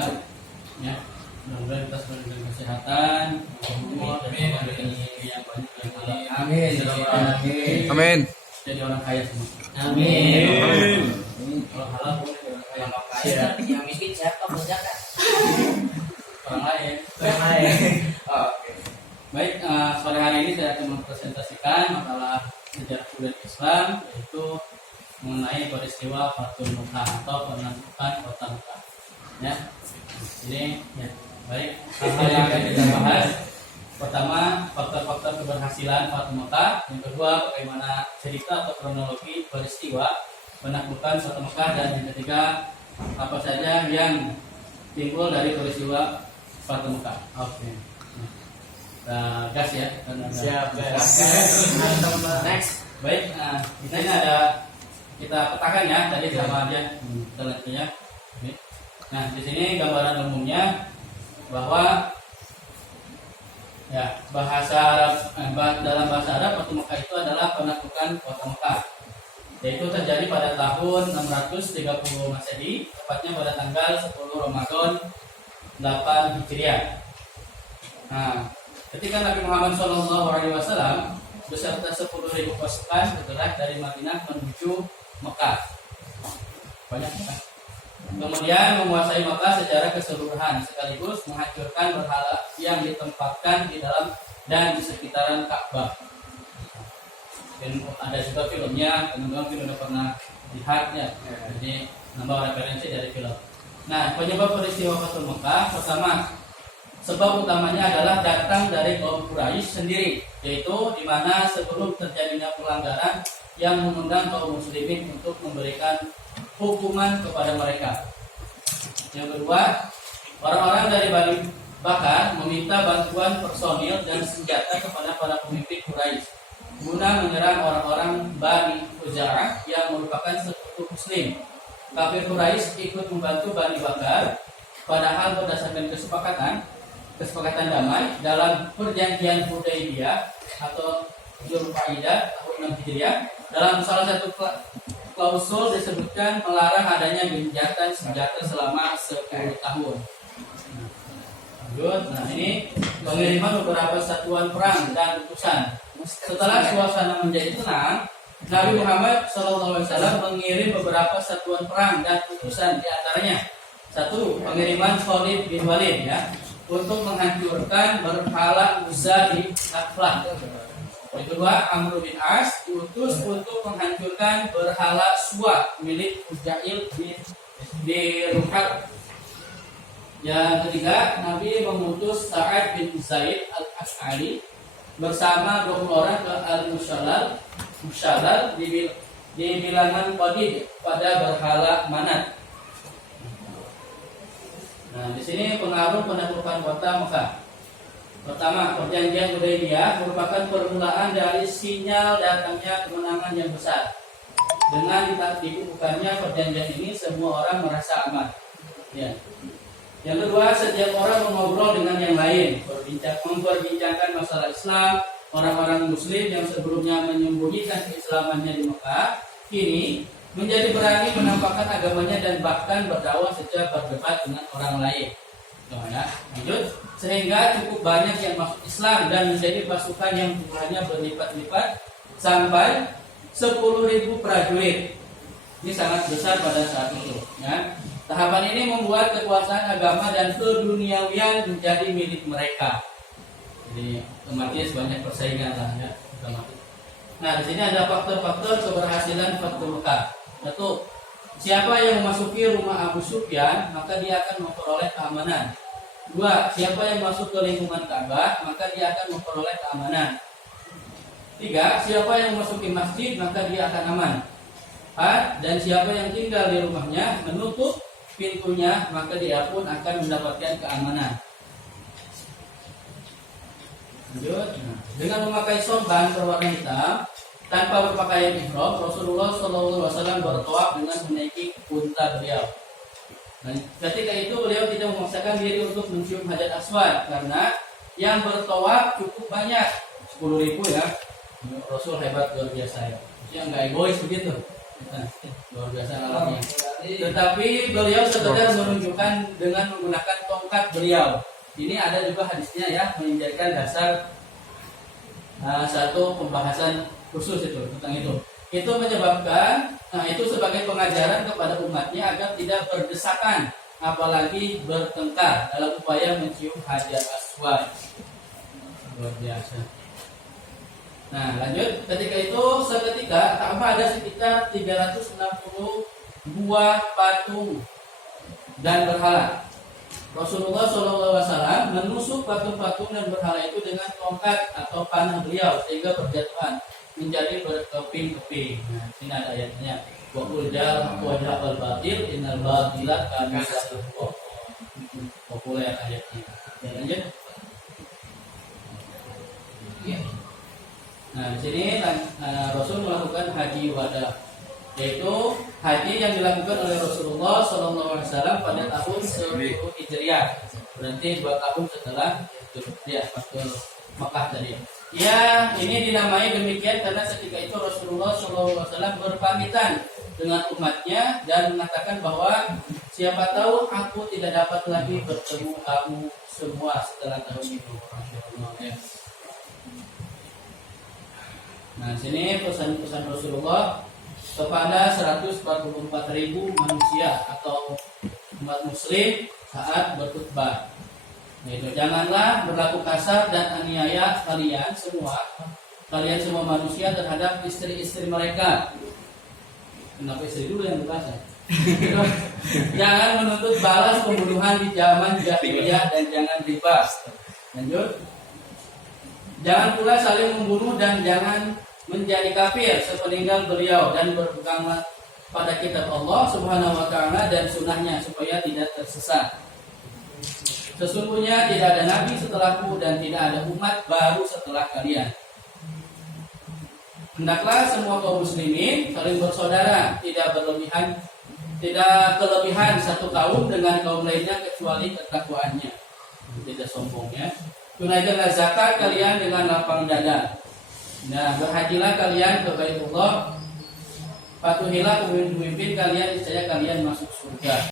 Alhamdulillah ya. Mudah-mudahan kita selalu diberi kesehatan, umur dan rezeki yang banyak dan halal. Amin. Amin. Jadi orang kaya semua. Amin. Kalau halal boleh jadi orang kaya. Kaya. Yang miskin siapa? Berzakat. Orang lain. Oke. Baik, sore hari ini saya akan mempresentasikan makalah sejarah budaya Islam, yaitu mengenai peristiwa Fathul Makkah atau penaklukan kota Makkah. Ya, ini ya. Baik, hal-hal yang akan kita bahas. Pertama, faktor-faktor keberhasilan Fathul Makkah. Yang kedua, bagaimana cerita atau kronologi peristiwa penaklukan kota Makkah. Dan yang ketiga, apa saja yang timbul dari peristiwa Fathul Makkah. Oke. Gas ya. Siap, gas. Next. Baik, ini ada kita petakan ya tadi sama aja ya. Nah, di sini gambaran umumnya bahwa ya bahasa Arab dalam bahasa Arab Fathul Makkah itu adalah penaklukan kota Makkah, yaitu terjadi pada tahun 630 Masehi, tepatnya pada tanggal 10 Ramadan 8 Hijriah. Nah, ketika Nabi Muhammad SAW beserta 10.000 pasukan bergerak dari Madinah menuju Mekah. Banyak kan? Kemudian menguasai Mekah secara keseluruhan sekaligus menghancurkan berhala yang ditempatkan di dalam dan di sekitaran Ka'bah. Dan ada juga filmnya, teman-teman sudah pernah lihatnya. Jadi nambah referensi dari film. Nah, penyebab peristiwa Fathul Mekah pertama, sebab utamanya adalah datang dari kaum Quraisy sendiri, yaitu di mana sebelum terjadinya pelanggaran yang mengundang kaum muslimin untuk memberikan hukuman kepada mereka. Yang kedua, orang-orang dari Bani Bakar meminta bantuan personil dan senjata kepada para pemimpin Quraisy guna menyerang orang-orang Bani Khuza'ah yang merupakan sekutu muslim. Kafir Quraisy ikut membantu Bani Bakar, padahal berdasarkan kesepakatan damai dalam perjanjian Hudaybiyah atau Zulqa'dah tahun 6 Hijriah, dalam salah satu klausul disebutkan melarang adanya gencatan senjata selama 10 tahun. Lanjut, nah ini pengiriman beberapa satuan perang dan utusan. Setelah suasana menjadi tenang, Nabi Muhammad SAW mengirim beberapa satuan perang dan utusan, di antaranya satu, pengiriman Khalid bin Walid ya, untuk menghancurkan berhala Uzza di Naklah. Yang kedua, Amr bin As diutus untuk menghancurkan berhala Suwa milik Ujail di Ruhat. Yang ketiga, Nabi mengutus Sa'ad bin Zaid al-Ash'ari bersama 20 orang ke Al-Mushallal di bilangan Qadid pada berhala Manat. Nah, di sini pengaruh penaklukan kota Mekah. Pertama, perjanjian Hudaybiyah merupakan permulaan dari sinyal datangnya kemenangan yang besar. Dengan dibukukannya perjanjian ini, semua orang merasa aman. Ya. Yang kedua, setiap orang mengobrol dengan yang lain, memperbincangkan masalah Islam. Orang-orang Muslim yang sebelumnya menyembunyikan keislamannya di Mekah, kini menjadi berani menampakkan agamanya dan bahkan berdakwah secara berdebat dengan orang lain. Lanjut, sehingga cukup banyak yang masuk Islam dan menjadi pasukan yang jumlahnya berlipat-lipat sampai 10.000 prajurit. Ini sangat besar pada saat itu. Ya. Tahapan ini membuat kekuasaan agama dan keduniawian menjadi milik mereka. Jadi otomatis banyak persaingan lah ya. Nah, di sini ada faktor-faktor keberhasilan Fathul Makkah. Satu, siapa yang memasuki rumah Abu Sufyan, maka dia akan memperoleh keamanan. Dua, siapa yang masuk ke lingkungan Ka'bah, maka dia akan memperoleh keamanan. Tiga, siapa yang memasuki masjid, maka dia akan aman. Empat, dan siapa yang tinggal di rumahnya menutup pintunya, maka dia pun akan mendapatkan keamanan. Lanjut. Dengan memakai sorban berwarna hitam tanpa berpakaian ihram, Rasulullah SAW bertawaf dengan menaiki unta beliau. Dan ketika itu beliau tidak memaksakan diri untuk mencium Hajar Aswad karena yang bertawaf cukup banyak, 10.000 ya. Rasul hebat luar biasa ya. Yang nggak egois begitu. Nah, luar biasa alatnya. Tetapi beliau sekedar menunjukkan dengan menggunakan tongkat beliau. Ini ada juga hadisnya ya, menjadikan dasar satu pembahasan khusus itu tentang itu. Itu menyebabkan, itu sebagai pengajaran kepada umatnya agar tidak berdesakan, apalagi bertengkar dalam upaya mencium hajar aswad. Luar biasa. Nah, lanjut. Ketika itu, seketika Ka'bah ada sekitar 360 buah patung dan berhala. Rasulullah SAW menusuk patung-patung dan berhala itu dengan tongkat atau panah beliau sehingga berjatuhan menjadi berkeping-keping. Nah, ini ada ayatnya. Wa uljal wajah al batil innal batila kana zahuqa. Populer ayatnya. Ya, lanjut. Ya. Nah, di sini Rasul melakukan haji wada, yaitu haji yang dilakukan oleh Rasulullah SAW pada tahun 10 Hijriah. Berarti 2 tahun setelah dia masuk Makkah tadi. Ya, ini dinamai demikian karena ketika itu Rasulullah SAW berpamitan dengan umatnya dan mengatakan bahwa siapa tahu aku tidak dapat lagi bertemu kamu semua setelah tahun itu. Ya. Nah, sini pesan-pesan Rasulullah kepada 144.000 manusia atau umat muslim saat berkhutbah. Yaitu janganlah berlaku kasar dan aniaya kalian semua manusia terhadap istri-istri mereka. Kenapa istri dulu yang berkasar? Jangan menuntut balas pembunuhan di zaman jahiliyah dan jangan riba. Lanjut. Jangan pula saling membunuh dan jangan menjadi kafir sepeninggal beliau dan berpeganglah pada kitab Allah Subhanahu wa taala dan sunnahnya supaya tidak tersesat. Sesungguhnya tidak ada nabi setelahku dan tidak ada umat baru setelah kalian. Hendaklah semua kaum muslimin saling bersaudara, tidak kelebihan satu kaum dengan kaum lainnya kecuali ketakwaannya. Tidak sombongnya. Tunaikanlah zakat kalian dengan lapang dada. Nah, berhajilah kalian ke Baitullah. Patuhilah pemimpin kalian, niscaya kalian masuk surga.